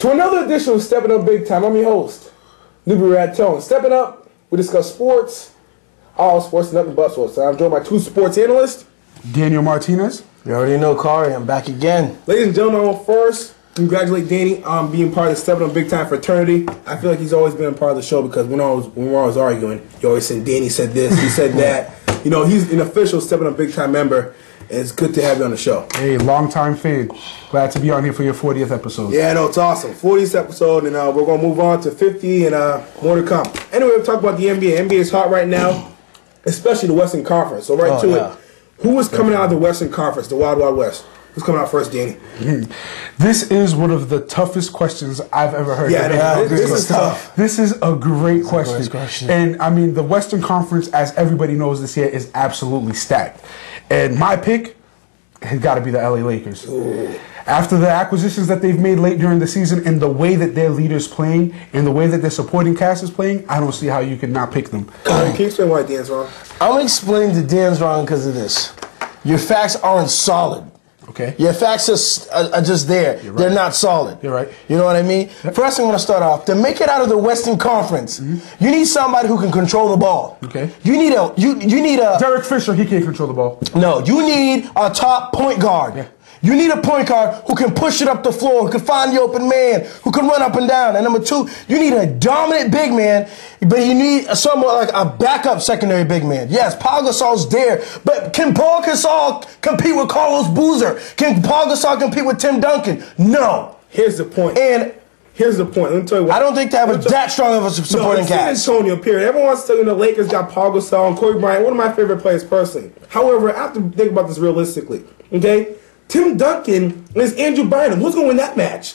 To another edition of Stepping Up Big Time. I'm your host, Newbie Rat Tone. Stepping up, we discuss sports, all sports, nothing but sports. So I'm joined by two sports analysts. Daniel Martinez. You already know, Kari. I'm back again. Ladies and gentlemen, I want first congratulate Danny on being part of the Stepping Up Big Time fraternity. I feel like he's always been a part of the show because when we're always arguing, you always said Danny said this, he said that. You know, he's an official Stepping Up Big Time member. And it's good to have you on the show. Hey, long-time fan. Glad to be on here for your 40th episode. Yeah, no, it's awesome. 40th episode, and we're going to move on to 50 and more to come. Anyway, we'll talk about the NBA. NBA is hot right now, especially the Western Conference. So it. Who is coming out of the Western Conference, the Wild Wild West? Who's coming out first, Danny? This is one of the toughest questions I've ever heard. Yeah, this is tough. This is a great question. And, I mean, the Western Conference, as everybody knows this year, is absolutely stacked. And my pick has got to be the LA Lakers. Ooh. After the acquisitions that they've made late during the season and the way that their leaders playing and the way that their supporting cast is playing, I don't see how you could not pick them. Can you explain why Dan's wrong? I'm going to explain that Dan's wrong because of this. Your facts aren't solid. Okay. Your facts are just there. Right. They're not solid. You're right. You know what I mean? Yep. First, I'm going to start off. To make it out of the Western Conference, you need somebody who can control the ball. Okay. You need a Derek Fisher. He can't control the ball. No, you need a top point guard. Yeah. You need a point guard who can push it up the floor, who can find the open man, who can run up and down. And number two, you need a dominant big man, but you need someone like a backup secondary big man. Yes, Paul Gasol's there, but can Paul Gasol compete with Carlos Boozer? Can Paul Gasol compete with Tim Duncan? No. Here's the point. Here's the point. Let me tell you what. I don't think they have that strong of a supporting cast. San Antonio, period. Everyone wants to tell you the Lakers got Paul Gasol and Kobe Bryant, one of my favorite players personally. However, I have to think about this realistically, okay? Tim Duncan is Andrew Bynum. Who's going to win that match?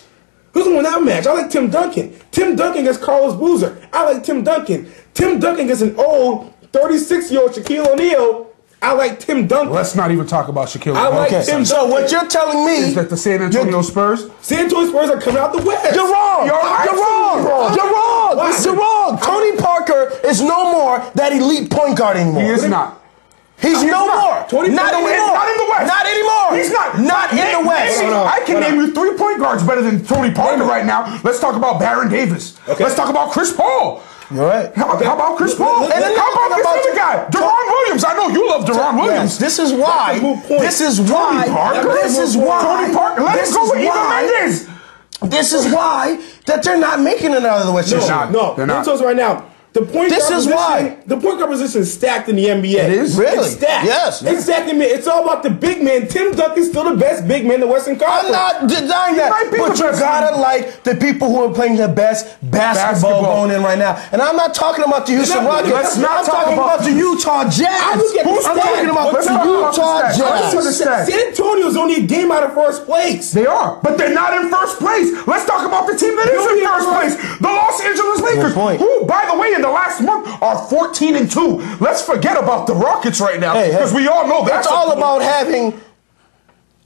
Who's going to win that match? I like Tim Duncan. Tim Duncan against Carlos Boozer. I like Tim Duncan. Tim Duncan against an old 36-year-old Shaquille O'Neal. I like Tim Duncan. Let's not even talk about Shaquille O'Neal. I like Tim Duncan. So what you're telling me is that the San Antonio Spurs? San Antonio Spurs are coming out the West. You're wrong. You're wrong. You're wrong. Tony Parker is no more that elite point guard anymore. He is not. He's no more. Not anymore. Not in the West. Not anymore. He's not. Not in the West. I can name you 3 point guards better than Tony Parker right now. Let's talk about Baron Davis. Okay. Let's talk about Chris Paul. You're right. How about Chris Paul? And then how about this other guy, Deron Williams? I know you love Deron Williams. Yes, this is why. This is why. Tony Parker. Let him go with Eva Mendes. This is why that they're not making it out of the West. No, they're not. Right now. The point guard position is stacked in the NBA. It is? Really? It's stacked. Yes. Exactly. It's all about the big man. Tim Duncan's still the best big man in the Western Conference. I'm not denying that. But you gotta like the people who are playing the best basketball going in right now. And I'm not talking about the Houston Rockets. I'm talking about the Utah Jazz. I'm talking about the Utah Jazz. San Antonio's only a game out of first place. They are, but they're not in first place. Let's talk about the team that is in first place. The Los Angeles Lakers, who, by the way, in the last month are 14-2. Let's forget about the Rockets right now because we all know that's all about having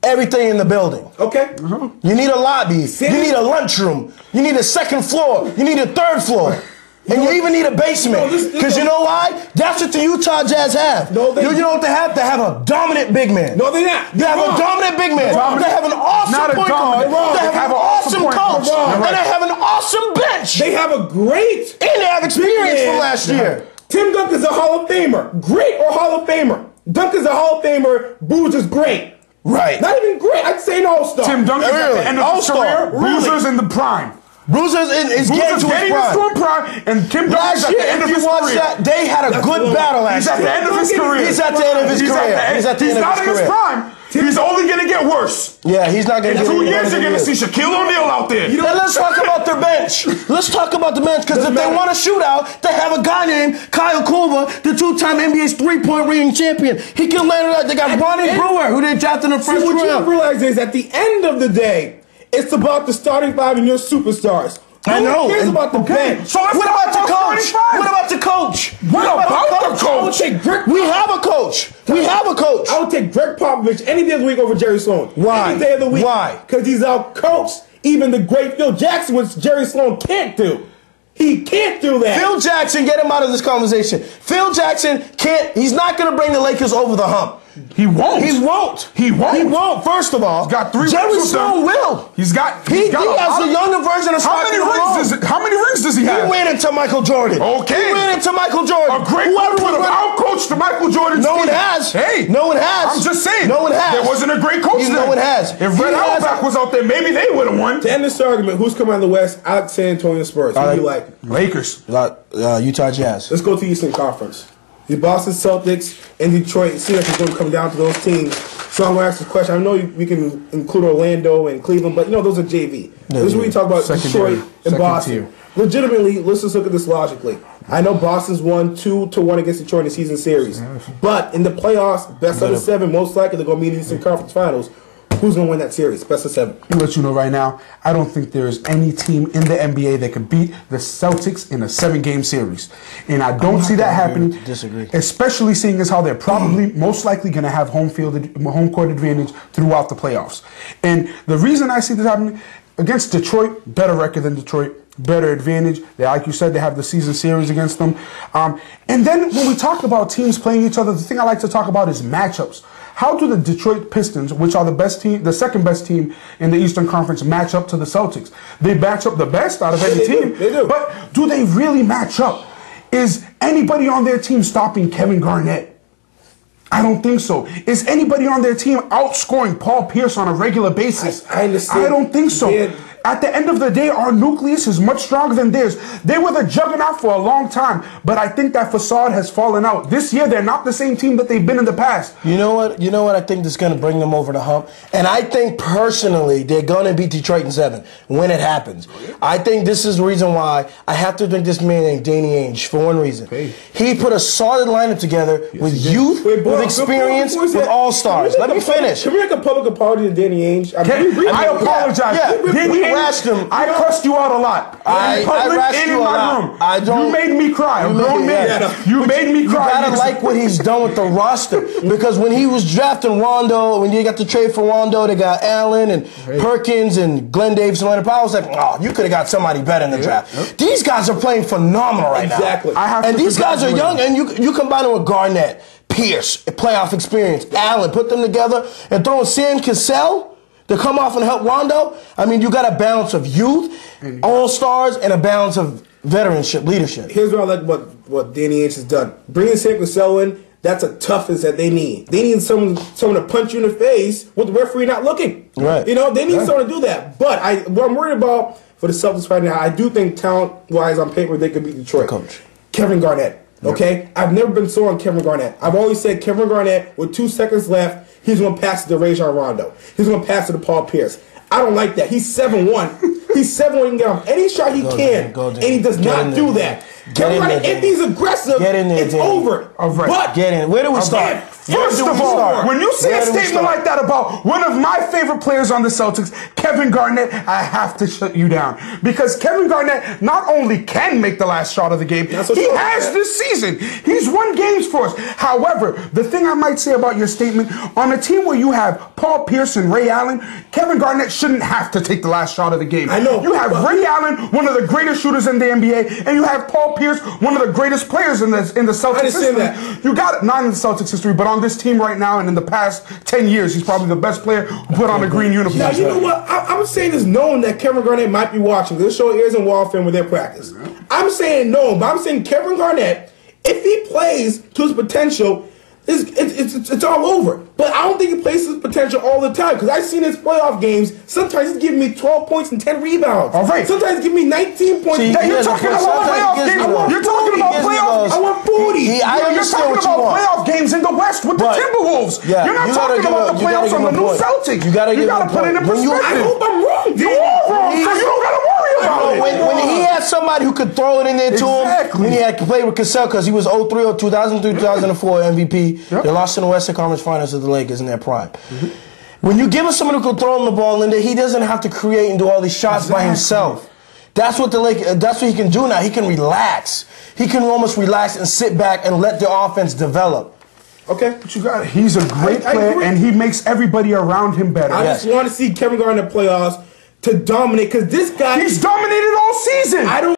everything in the building. Okay. You need a lobby. You need a lunchroom. You need a second floor. You need a third floor. And you even need a basement. Because you know why? That's what the Utah Jazz have. You know what they have? They have a dominant big man. No, they're not. They have a dominant big man. They have an awesome point guard. They have an awesome coach. And they have an awesome bench. They have a great. And they have experience from last year. Tim Duncan's a Hall of Famer. Great or Hall of Famer. Duncan's a Hall of Famer. Boozer's great. Right. Not even great. I'd say an all-star. Tim Duncan's at the end of his career. Boozer's in the prime. Bruiser's is getting to his prime. And Tim Duncan's at the end of his career. They had a good battle last year. He's at the end of his career. He's at the end of his career. He's not in his prime. He's only going to get worse. Yeah, he's not going to get worse. In 2 years, you're going to see Shaquille O'Neal out there. Then let's talk about their bench. Let's talk about the bench, because if they want a shootout, they have a guy named Kyle Kuzma, the two-time NBA's three-point ring champion. He can land it out. They got Ronnie Brewer, who they drafted in the first round. What you don't realize is, at the end of the day, it's about the starting five and your superstars. I know. Who cares about the bench? So what about the coach? What about the coach? What about the coach? We have a coach. We have a coach. I would take Greg Popovich any day of the week over Jerry Sloan. Why? Any day of the week. Why? Because he's out-coached even the great Phil Jackson, which Jerry Sloan can't do. He can't do that. Phil Jackson, get him out of this conversation. Phil Jackson can't, he's not going to bring the Lakers over the hump. He won't. He won't. He won't. He won't. First of all, he's got 3 Jerry Sloan will. He has a younger version years in a How many rings does he have? He ran into Michael Jordan. Okay. He ran into Michael Jordan. A great coach would have outcoached the Michael Jordan. No one has. Hey. No one has. I'm just saying. No one has. There wasn't a great coach No one has. If Red Auerbach was out there, maybe they would have won. To end this argument, who's coming out of the West? I like San Antonio Spurs. Who do you like? Lakers. Utah Jazz. Let's go to the Eastern Conference. The Boston Celtics and Detroit. It seems like it's going to come down to those teams. So I'm going to ask this question. I know we can include Orlando and Cleveland, but those are JV. This is where you talk about Detroit and Boston. Legitimately, let's just look at this logically. I know Boston's won 2-1 against Detroit in the season series. But in the playoffs, best of 7, most likely they're going to meet in the Eastern Conference Finals. Who's going to win that series? Best of 7. I'll let you know right now, I don't think there is any team in the NBA that could beat the Celtics in a 7-game series. And I don't see that happening. Disagree. Especially seeing as how they're probably most likely going to have home court advantage throughout the playoffs. And the reason I see this happening, against Detroit, better record than Detroit, better advantage. Like you said, they have the season series against them. And then when we talk about teams playing each other, the thing I like to talk about is matchups. How do the Detroit Pistons, which are the second best team in the Eastern Conference, match up to the Celtics? They match up the best out of any team. They do. But do they really match up? Is anybody on their team stopping Kevin Garnett? I don't think so. Is anybody on their team outscoring Paul Pierce on a regular basis? I understand. I don't think so. At the end of the day, our nucleus is much stronger than theirs. They were the juggernaut for a long time, but I think that facade has fallen out. This year, they're not the same team that they've been in the past. You know what? You know what I think that's going to bring them over the hump? And I think personally they're going to beat Detroit in 7 when it happens. I think this is the reason why I have to think this man named Danny Ainge for one reason. Okay. He put a solid lineup together with youth, with experience, with all-stars. Let me finish. Can we make a public apology to Danny Ainge? I apologize. Yeah. Danny Ainge, him. I cussed you out a lot. I and in my room. You made me cry. I'm grown man. You made me cry. You gotta like what he's done with the roster. Because when he was drafting Rondo, when you got the trade for Rondo, they got Allen and Perkins and Glenn Davis and Leonard Powell. I was like, oh, you could have got somebody better in the draft. These guys are playing phenomenal right now. Exactly. And these guys are young, and you combine them with Garnett, Pierce, playoff experience, Allen, put them together, and throw in Sam Cassell to come off and help Rondo. I mean, you got a balance of youth, all-stars, and a balance of veteranship, leadership. Here's what I like about what Danny Ainge has done. Bringing Sam Cassell in, that's a toughness that they need. They need someone to punch you in the face with the referee not looking. Right. They need someone to do that. But what I'm worried about for the Celtics right now, I do think talent-wise on paper they could beat Detroit. Coach. Kevin Garnett. Okay? I've never been so on Kevin Garnett. I've always said Kevin Garnett, with 2 seconds left, he's going to pass it to Rajon Rondo. He's going to pass it to Paul Pierce. I don't like that. He's 7'1". He's 7'1". He can get off any shot he can, and he does not do that. Kevin Garnett, if he's aggressive, it's over. But get in. Where do we start? First of all, when you say a statement like that about one of my favorite players on the Celtics, Kevin Garnett, I have to shut you down. Because Kevin Garnett not only can make the last shot of the game, he has this season. He's won games for us. However, the thing I might say about your statement, on a team where you have Paul Pierce and Ray Allen, Kevin Garnett shouldn't have to take the last shot of the game. I know. You have Ray Allen, one of the greatest shooters in the NBA, and you have Paul Pierce, one of the greatest players in the Celtics history. You got it, not in the Celtics history, but on this team right now and in the past 10 years, he's probably the best player who put on a green uniform. Now, you know what? I'm saying this knowing that Kevin Garnett might be watching. This show Ears and Wall film with their practice. I'm saying no, but I'm saying Kevin Garnett, if he plays to his potential, it's all over. But I don't think he plays his potential all the time, because I've seen his playoff games. Sometimes he's giving me 12 points and 10 rebounds. All right. Sometimes he's giving me 19 points. You're talking about playoff games. You're talking about playoffs. I want 40. You're talking about playoff games in the West with the Timberwolves. You're not talking about the playoffs on the new Celtics. You got to put it in perspective. I hope I'm wrong. You are wrong, so you don't got to worry about it. When he had somebody who could throw it in there to him, when he had to play with Cassell, because he was 03 or 2003, 2004 MVP, they lost in the Western Conference Finals to the Lakers in their prime. When you give him someone who can throw him the ball in there, he doesn't have to create and do all these shots by himself. That's what that's what he can do now. He can relax. He can almost relax and sit back and let the offense develop. Okay. But you got it. He's a great player, and he makes everybody around him better. I just want to see Kevin Garnett in the playoffs to dominate, because this guy... He's dominated all season. I don't